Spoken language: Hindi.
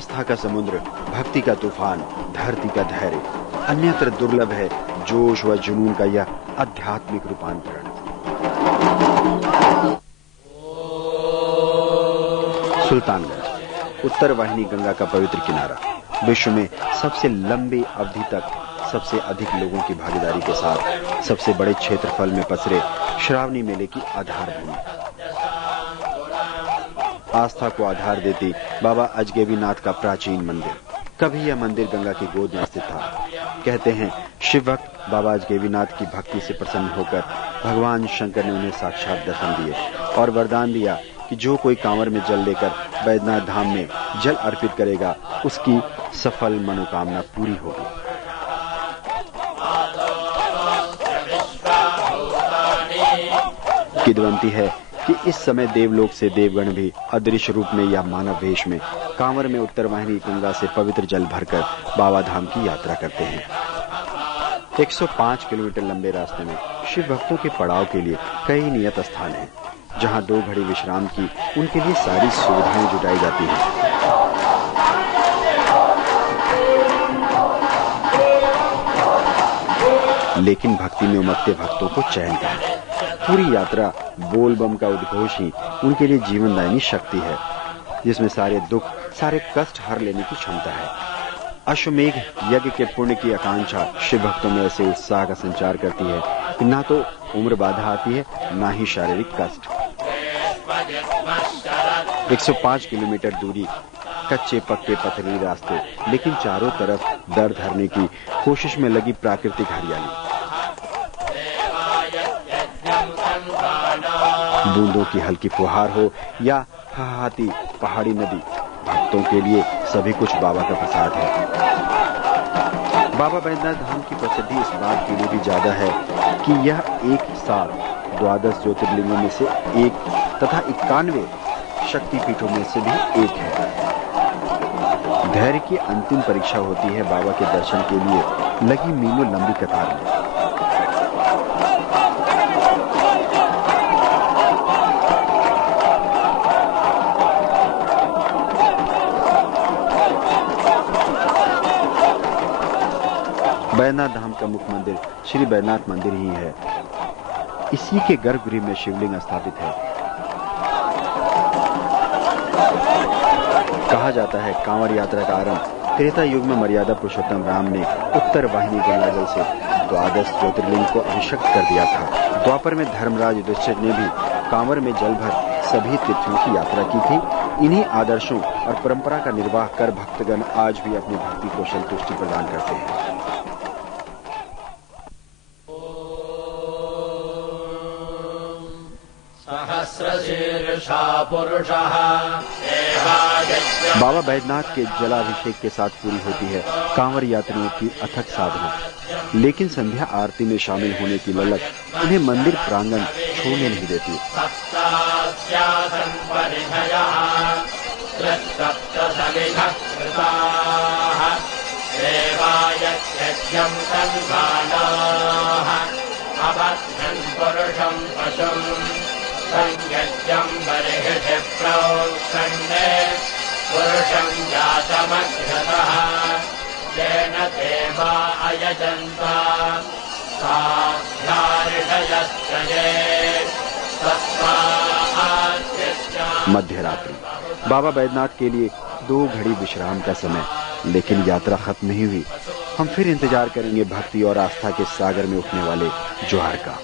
आस्था का समुद्र, भक्ति का तूफान, धरती का धैर्य, अन्यत्र दुर्लभ है जोश व जुनून का यह आध्यात्मिक रूपांतरण। सुल्तानगंज, उत्तर वाहिनी गंगा का पवित्र किनारा, विश्व में सबसे लंबी अवधि तक सबसे अधिक लोगों की भागीदारी के साथ सबसे बड़े क्षेत्रफल में पसरे श्रावणी मेले की आधारभूमि। आस्था को आधार देती बाबा अजगैबीनाथ का प्राचीन मंदिर। कभी यह मंदिर गंगा की गोद में स्थित था। कहते हैं शिव भक्त बाबा अजगैबीनाथ की भक्ति से प्रसन्न होकर भगवान शंकर ने उन्हें साक्षात दर्शन दिए और वरदान दिया कि जो कोई कांवर में जल लेकर बैद्यनाथ धाम में जल अर्पित करेगा उसकी सफल मनोकामना पूरी होगी। किंवदंती है कि इस समय देवलोक से देवगण भी अदृश्य रूप में या मानव वेश में कांवर में उत्तर वाहिनी गंगा से पवित्र जल भरकर बाबा धाम की यात्रा करते हैं। 105 किलोमीटर लंबे रास्ते में शिव भक्तों के पड़ाव के लिए कई नियत स्थान हैं, जहां 2 घड़ी विश्राम की उनके लिए सारी सुविधाएं जुटाई जाती हैं। लेकिन भक्ति में उमगते भक्तों को चैन का है। पूरी यात्रा बोल बम का उद्घोष ही उनके लिए जीवनदायिनी शक्ति है, जिसमें सारे दुख, सारे कष्ट हर लेने की क्षमता है। अश्वमेघ यज्ञ के पुण्य की आकांक्षा शिव भक्तों में ऐसे उत्साह का संचार करती है कि ना तो उम्र बाधा आती है, ना ही शारीरिक कष्ट। 105 किलोमीटर दूरी, कच्चे पक्के पथरीले रास्ते, लेकिन चारों तरफ दर धरने की कोशिश में लगी प्राकृतिक हरियाली। बूंदों की हल्की फुहार हो या हाहाती पहाड़ी नदी, भक्तों के लिए सभी कुछ बाबा का प्रसाद है। बाबा बैद्यनाथ धाम की प्रसिद्धि इस बात के लिए भी ज्यादा है कि यह एक साथ 12 ज्योतिर्लिंगों में से एक तथा 91 शक्तिपीठों में से भी एक है। धैर्य की अंतिम परीक्षा होती है बाबा के दर्शन के लिए लगी मीलों लंबी कतार में। बैद्यनाथ धाम का मुख्य मंदिर श्री बैद्यनाथ मंदिर ही है। इसी के गर्भगृह में शिवलिंग स्थापित है। कहा जाता है कांवर यात्रा का आरंभ त्रेता युग में मर्यादा पुरुषोत्तम राम ने उत्तर वाहिनी गंगाजल से 12 ज्योतिर्लिंग को अभिषेक कर दिया था। द्वापर में धर्मराज युधिष्ठिर ने भी कांवर में जल भर सभी तीर्थों की यात्रा की थी। इन्हीं आदर्शों और परंपरा का निर्वाह कर भक्तगण आज भी अपनी भक्ति को संतुष्टि प्रदान करते हैं। बाबा बैद्यनाथ के जलाभिषेक के साथ पूरी होती है कांवर यात्रियों की अथक साधना। लेकिन संध्या आरती में शामिल होने की ललक उन्हें मंदिर प्रांगण छोड़ने नहीं देती। पुरुषं जातमग्रतः येन देवा अयजन्ता मध्य रात्रि, बाबा बैद्यनाथ के लिए 2 घड़ी विश्राम का समय। लेकिन यात्रा खत्म नहीं हुई। हम फिर इंतजार करेंगे भक्ति और आस्था के सागर में उठने वाले ज्वार का।